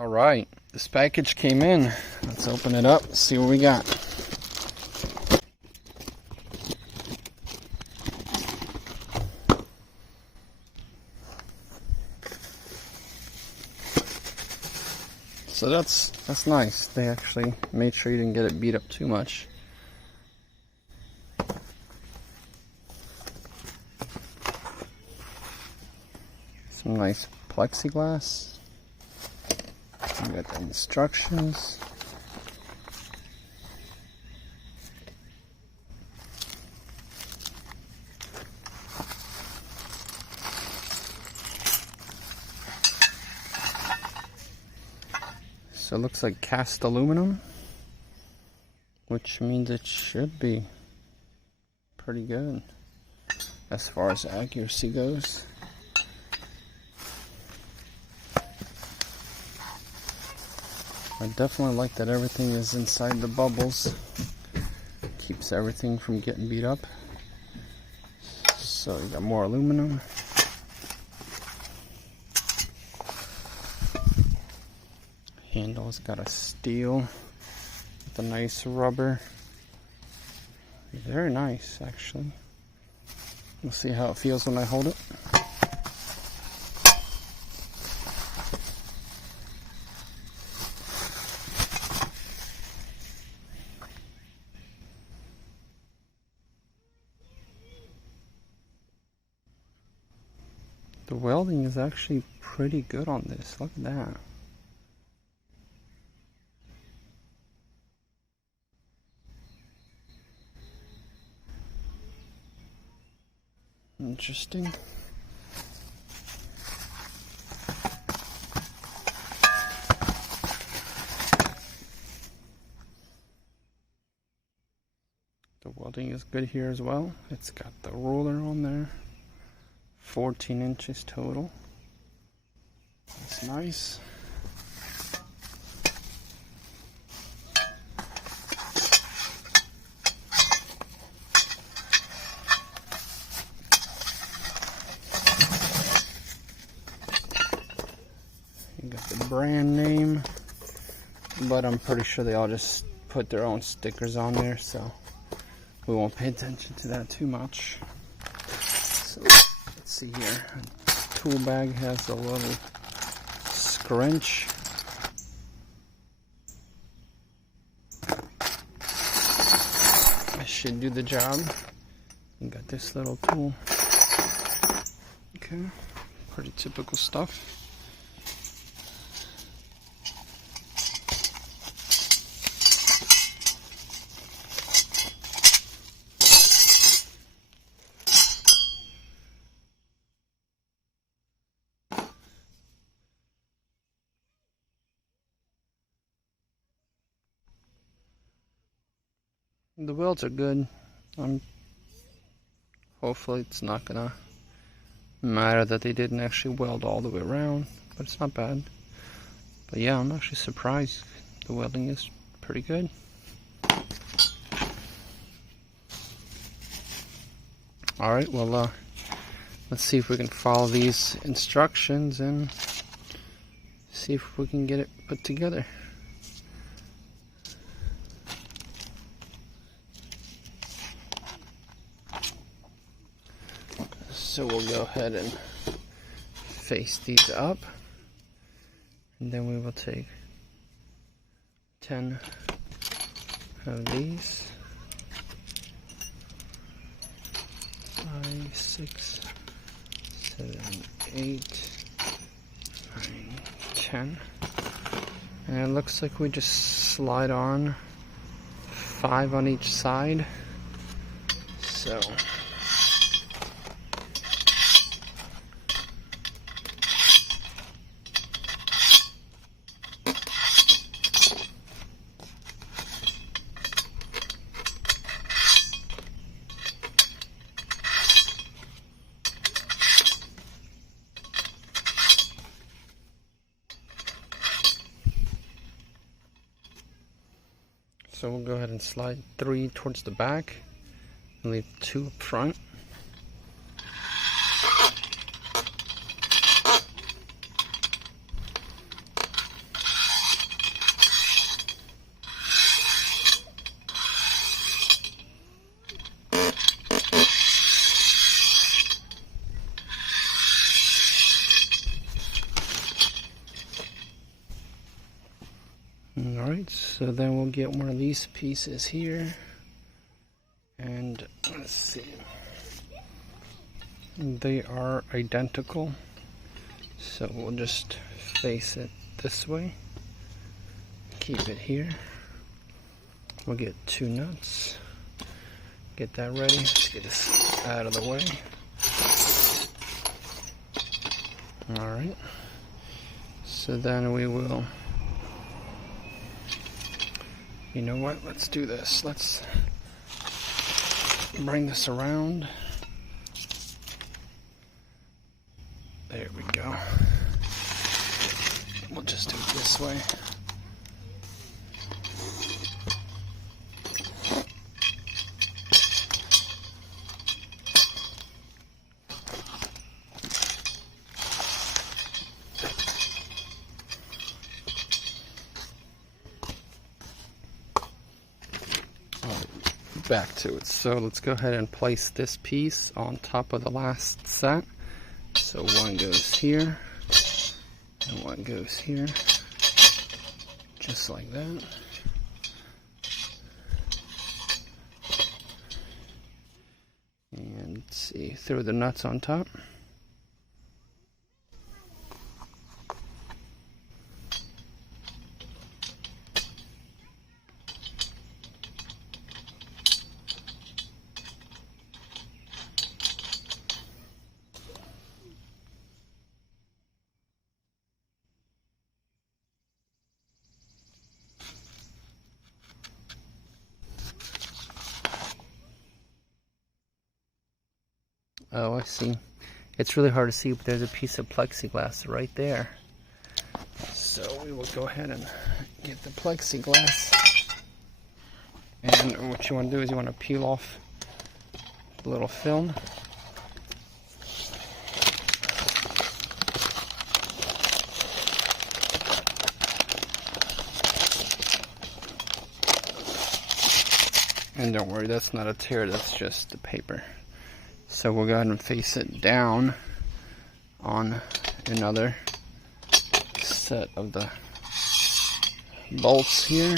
Alright, this package came in. Let's open it up, see what we got. So that's nice. They actually made sure you didn't get it beat up too much. Some nice plexiglass. We got the instructions. So it looks like cast aluminum, which means it should be pretty good as far as accuracy goes. I definitely like that everything is inside the bubbles. Keeps everything from getting beat up. So you got more aluminum. Handle's got a steel with a nice rubber. Very nice, actually. We'll see how it feels when I hold it. The welding is actually pretty good on this. Look at that. Interesting. The welding is good here as well. It's got the ruler on there. 14 inches total. That's nice. You got the brand name, but I'm pretty sure they all just put their own stickers on there, so we won't pay attention to that too much. So let's see here. Tool bag has a little scrunch. That should do the job. You got this little tool. Okay, pretty typical stuff. The welds are good. Hopefully it's not gonna matter that they didn't actually weld all the way around, but it's not bad. But yeah, I'm actually surprised. The welding is pretty good. Alright, well let's see if we can follow these instructions and see if we can get it put together. So we'll go ahead and face these up, and then we will take 10 of these, 5, 6, 7, 8, 9, 10, and it looks like we just slide on 5 on each side. So we'll go ahead and slide 3 towards the back and leave 2 up front. Alright, so then we'll get one of these pieces here, and let's see, they are identical, so we'll just face it this way, keep it here. We'll get 2 nuts, get that ready. Let's get this out of the way. Alright, so then we will, you know what, let's do this. Let's bring this around. There we go. We'll just do it this way. Back to it. So let's go ahead and place this piece on top of the last set. So one goes here and one goes here, just like that. And let's see, throw the nuts on top. Oh, I see. It's really hard to see, but there's a piece of plexiglass right there. So we will go ahead and get the plexiglass. And what you want to do is you want to peel off the little film. And don't worry, that's not a tear, that's just the paper. So we'll go ahead and face it down on another set of the bolts here.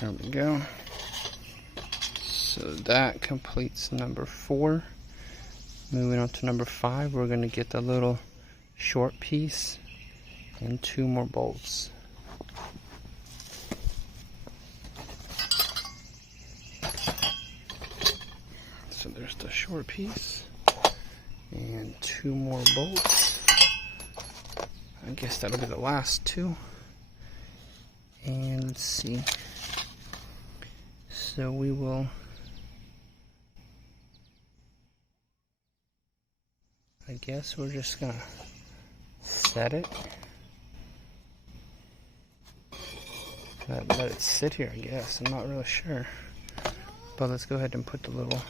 There we go. So that completes number 4. Moving on to number 5, we're going to get the little short piece and 2 more bolts. So there's the short piece and 2 more bolts. I guess that'll be the last 2. And let's see. So we will, I guess we're just gonna set it. Let it sit here, I guess. I'm not really sure. But let's go ahead and put the little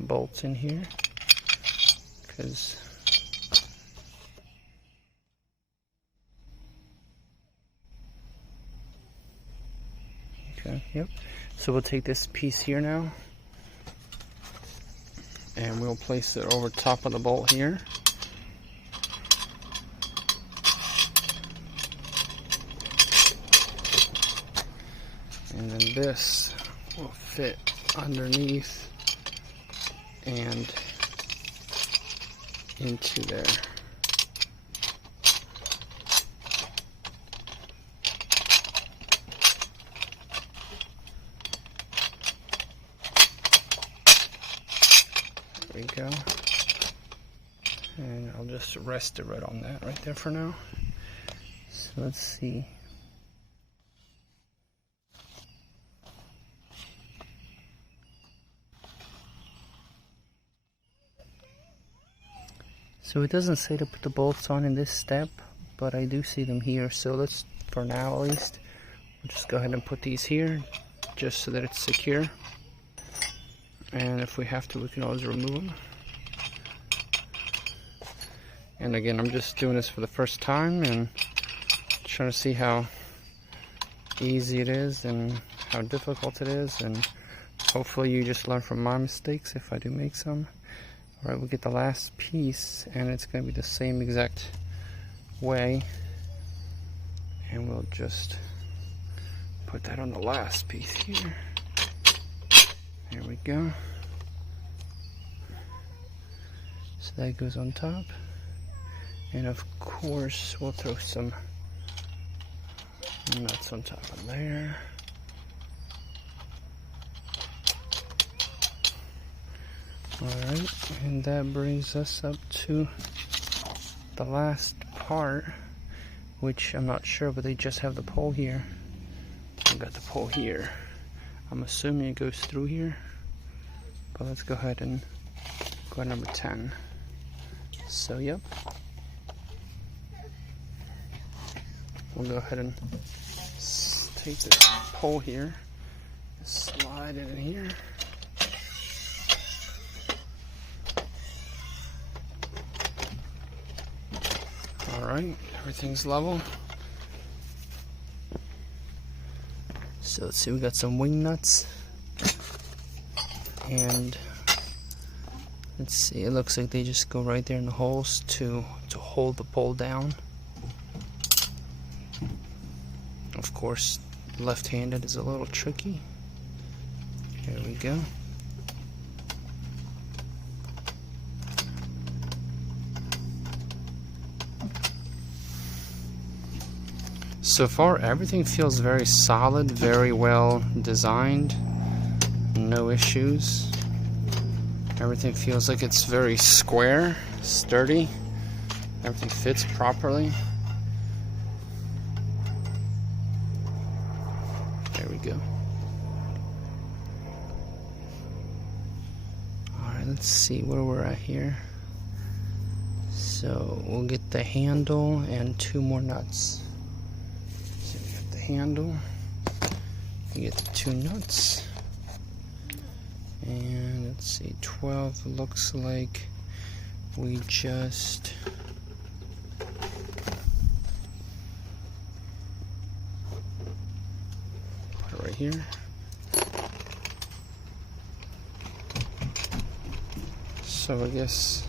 bolts in here. Because okay, yep. So we'll take this piece here now. And we'll place it over top of the bolt here. And then this will fit underneath and into there. There we go. And I'll just rest it right on that right there for now. So let's see. So it doesn't say to put the bolts on in this step, but I do see them here. So let's, for now at least, we'll just go ahead and put these here, just so that it's secure. And if we have to, we can always remove them. And again, I'm just doing this for the first time and trying to see how easy it is and how difficult it is, and hopefully you just learn from my mistakes if I do make some. Alright, we'll get the last piece, and it's going to be the same exact way. And we'll just put that on the last piece here. There we go. So that goes on top. And of course, we'll throw some nuts on top of there. Alright, and that brings us up to the last part, which I'm not sure, but they just have the pole here. I've got the pole here. I'm assuming it goes through here, but let's go ahead and go to number 10. So, yep. We'll go ahead and take this pole here, slide it in here. Alright, everything's level. So let's see, we got some wing nuts. And let's see, it looks like they just go right there in the holes to hold the pole down. Of course, left-handed is a little tricky. Here we go. So far, everything feels very solid, very well designed, no issues. Everything feels like it's very square, sturdy. Everything fits properly. There we go. Alright, let's see where we're at here. So we'll get the handle and 2 more nuts. So we got the handle, we get the 2 nuts, and let's see, 12 looks like we just put it right here. So I guess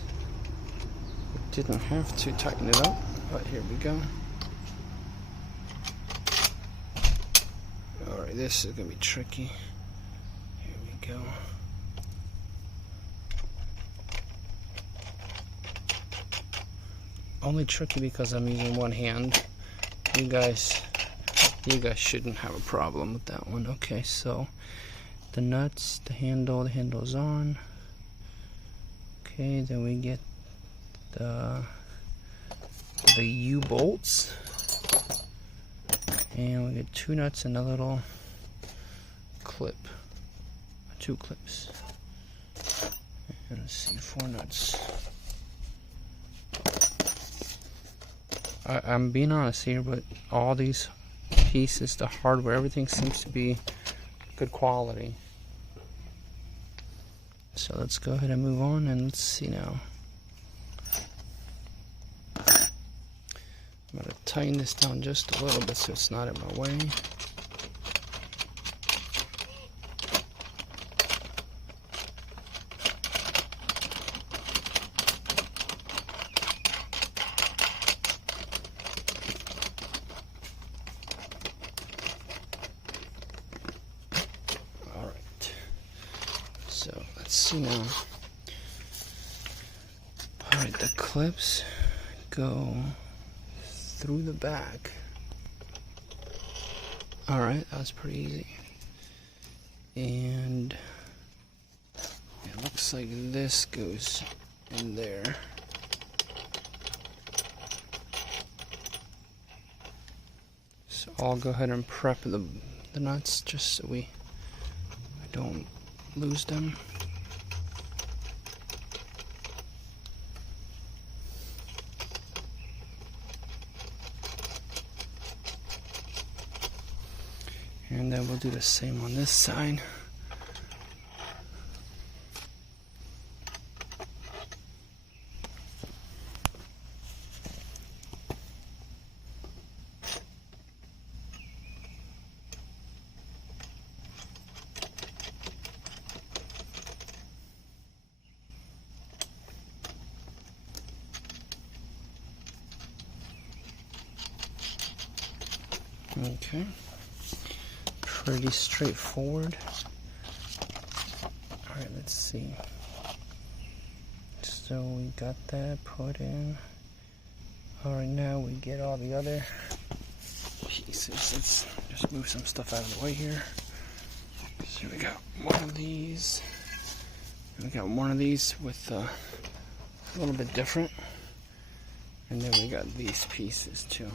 we didn't have to tighten it up, but here we go. Alright, this is going to be tricky. Here we go. Only tricky because I'm using one hand. You guys shouldn't have a problem with that one. Okay, so the nuts, the handle's on. Okay, then we get the U-bolts. And we get 2 nuts and a little clip. 2 clips. And let's see, 4 nuts. I'm being honest here, but all these pieces, the hardware, everything seems to be good quality. So let's go ahead and move on, and let's see now. I'm going to tighten this down just a little bit so it's not in my way. Alright, so let's see now. Alright, the clips go through the back. Alright, that was pretty easy. And it looks like this goes in there. So I'll go ahead and prep the nuts just so we don't lose them. And then we'll do the same on this side. Okay, pretty straightforward. Alright, let's see. So we got that put in. Alright, now we get all the other pieces. Let's just move some stuff out of the way here. So we got one of these. We got one of these with a little bit different. And then we got these pieces too.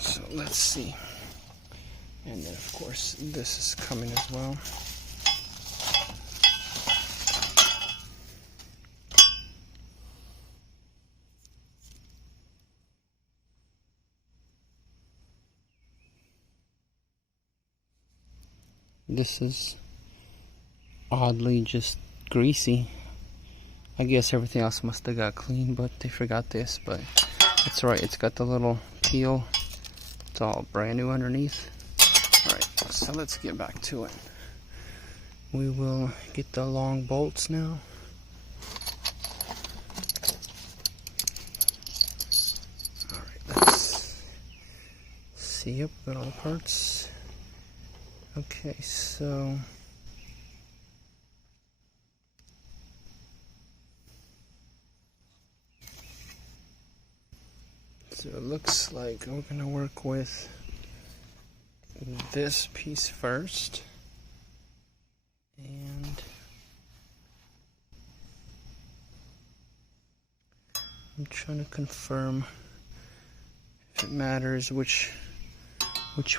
So let's see. And then of course this is coming as well. This is oddly just greasy. I guess everything else must have got clean, but they forgot this, but it's alright. It's got the little peel. It's all brand new underneath. Alright, so let's get back to it. We will get the long bolts now. Alright, let's see. Yep, got all the parts. Okay, so it looks like we're going to work with this piece first, and I'm trying to confirm if it matters which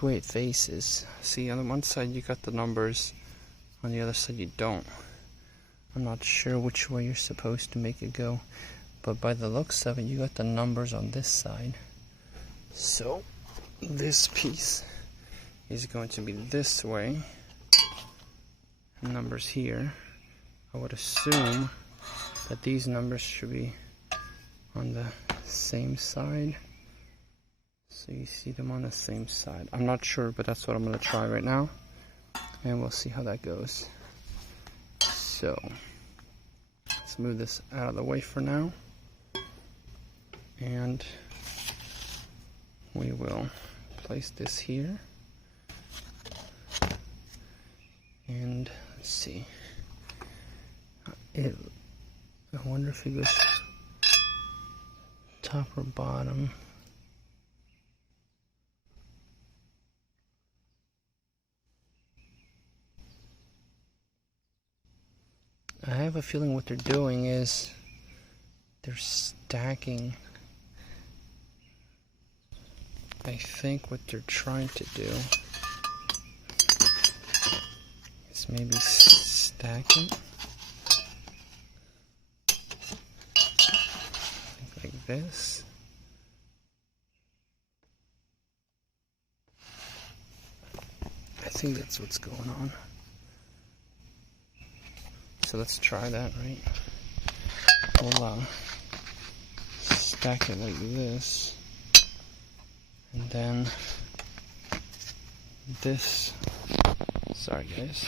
way it faces. See, on the one side you got the numbers, on the other side you don't. I'm not sure which way you're supposed to make it go, but by the looks of it you got the numbers on this side. So this piece is going to be this way, numbers here. I would assume that these numbers should be on the same side. So you see them on the same side. I'm not sure, but that's what I'm going to try right now. And we'll see how that goes. So, let's move this out of the way for now. And we will place this here. And let's see. I wonder if it goes top or bottom. I have a feeling what they're doing is they're stacking. I think what they're trying to do is maybe stack it like this. I think that's what's going on. So let's try that, right? We'll stack it like this, and then this, sorry guys,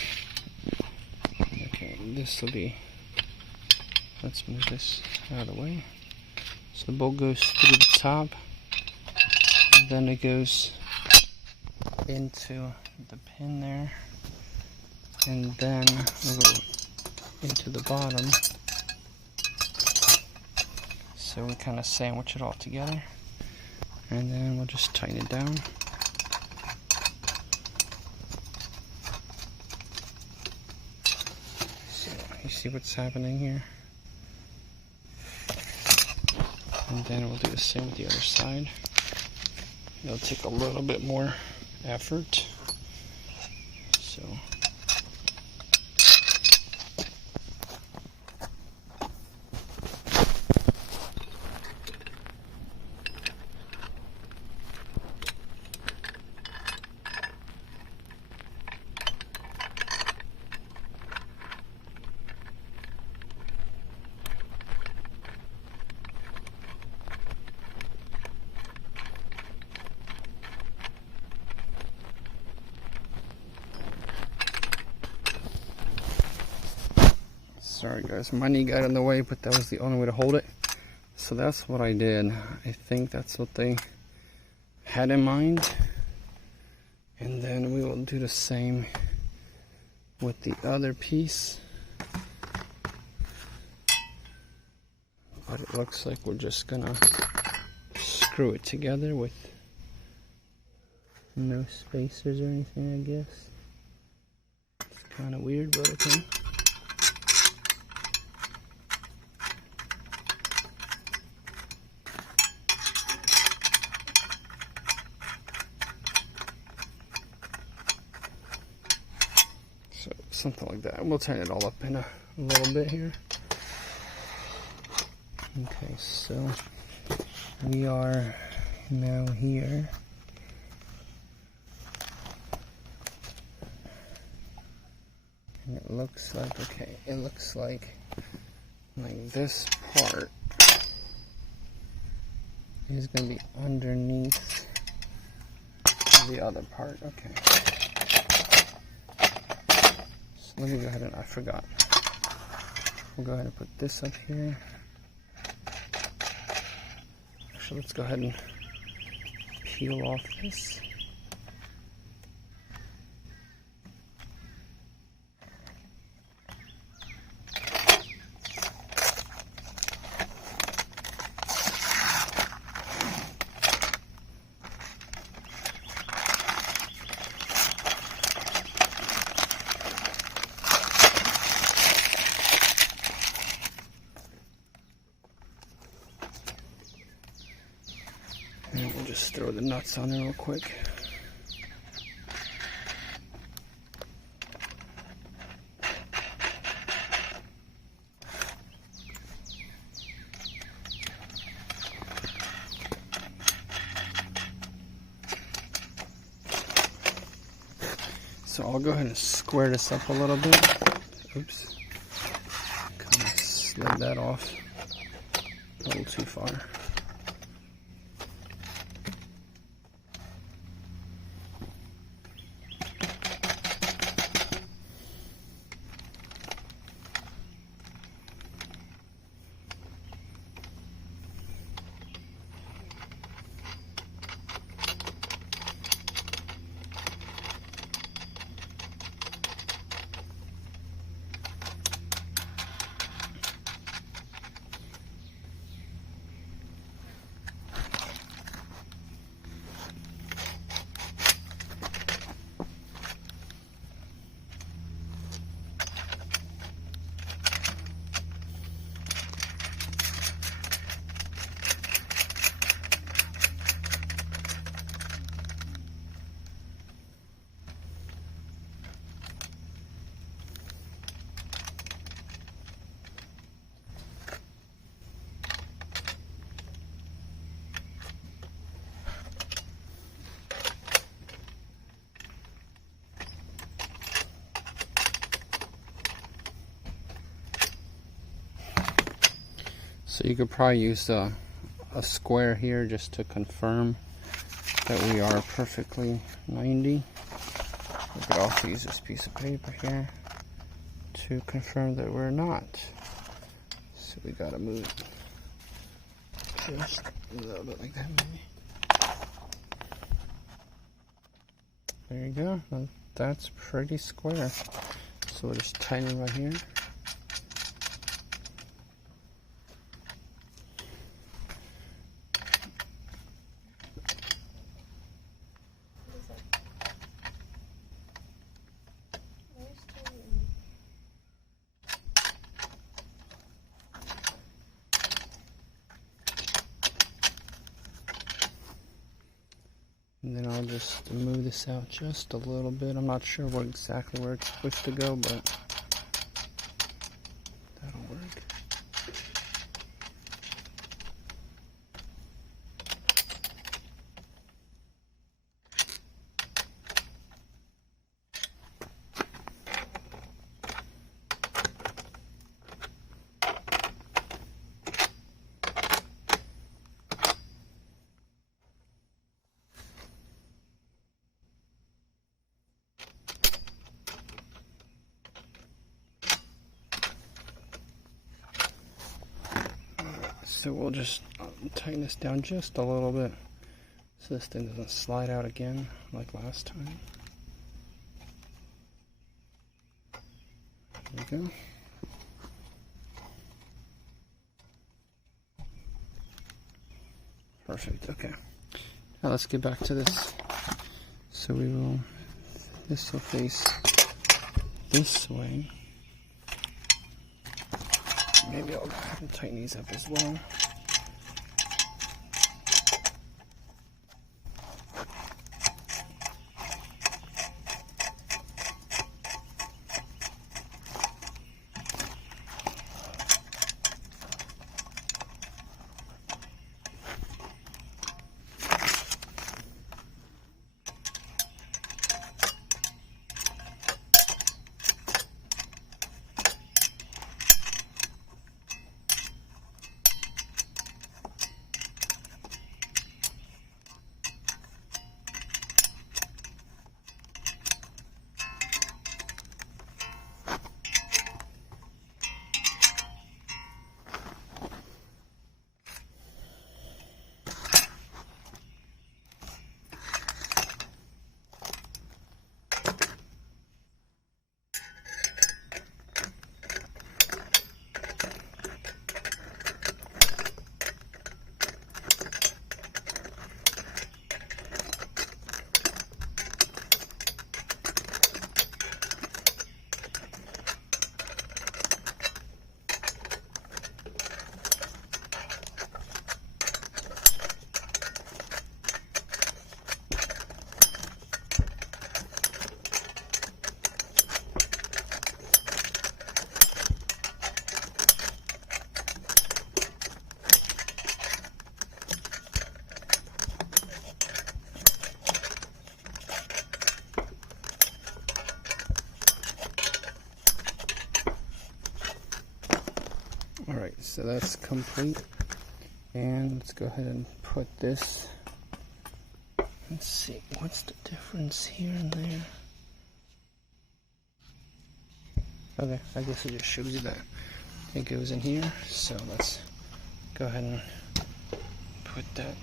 okay, this will be, let's move this out of the way. So the bolt goes through the top, and then it goes into the pin there, and then we'll go into the bottom, so we kind of sandwich it all together, and then we'll just tighten it down. So you see what's happening here, and then we'll do the same with the other side. It'll take a little bit more effort, so sorry guys, my knee got in the way, but that was the only way to hold it. So that's what I did. I think that's what they had in mind. And then we will do the same with the other piece. But it looks like we're just gonna screw it together with no spacers or anything, I guess. It's kind of weird, but okay. So something like that. We'll turn it all up in a little bit here. Okay, so we are now here. And it looks like, okay, it looks like this part is going to be underneath the other part. Okay. So let me go ahead and, I forgot. We'll go ahead and put this up here. Actually, let's go ahead and peel off this. And we'll just throw the nuts on there real quick. So I'll go ahead and square this up a little bit. Oops. Kind of slid that off a little too far. So you could probably use a square here just to confirm that we are perfectly 90. We could also use this piece of paper here to confirm that we're not. So we gotta move it just a little bit like that maybe. There you go. Well, that's pretty square. So we'll just tighten it right here. And then I'll just move this out just a little bit. I'm not sure exactly where it's supposed to go, but that'll work. So we'll just tighten this down just a little bit so this thing doesn't slide out again like last time. There we go. Perfect, okay. Now let's get back to this. So this will face this way. Maybe I'll go ahead and tighten these up as well. Alright, so that's complete. And let's go ahead and put this. Let's see, what's the difference here and there? Okay, I guess it just shows you that it goes in here. So let's go ahead and put that.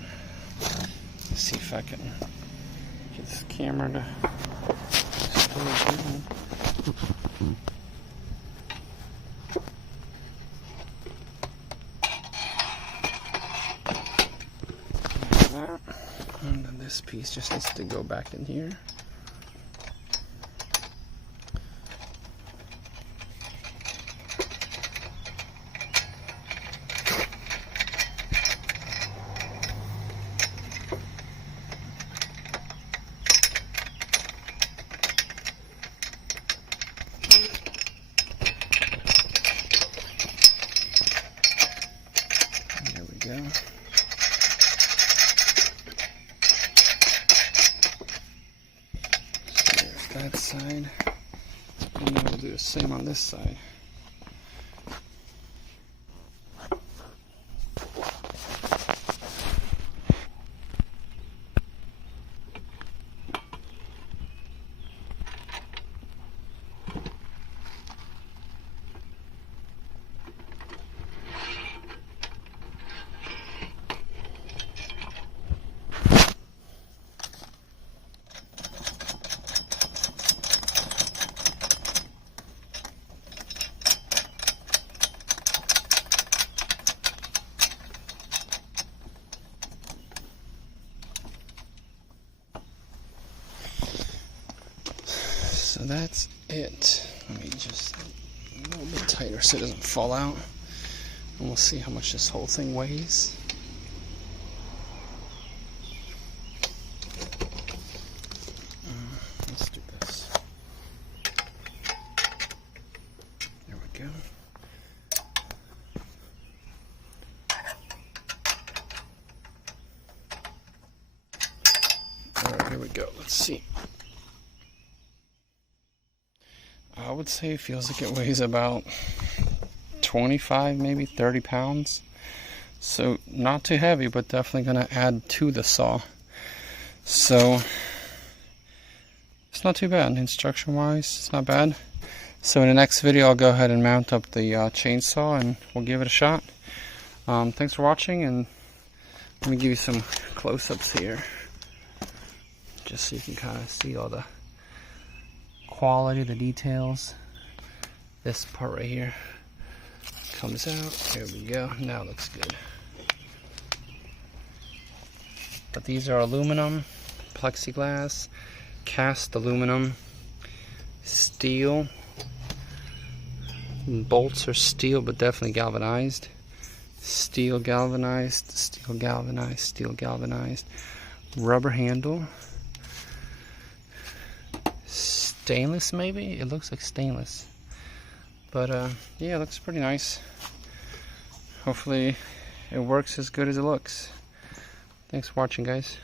Let's see if I can get this camera to stay good. And then this piece just needs to go back in here. There we go. That side, and then we'll do the same on this side. So that's it. Let me just a little bit tighter so it doesn't fall out. And we'll see how much this whole thing weighs. Let's do this. There we go. Alright, here we go. Let's see. I would say it feels like it weighs about 25, maybe 30 pounds. So not too heavy, but definitely going to add to the saw. So it's not too bad. Instruction wise, it's not bad. So in the next video, I'll go ahead and mount up the chainsaw and we'll give it a shot. Thanks for watching, and let me give you some close-ups here. just so you can kind of see all the quality, the details. This part right here comes out. There we go. Now it looks good. But these are aluminum, plexiglass, cast aluminum, steel. Bolts are steel, but definitely galvanized. Steel galvanized, steel galvanized, steel galvanized. Rubber handle. Stainless, maybe? It looks like stainless. But yeah, it looks pretty nice. Hopefully it works as good as it looks. Thanks for watching, guys.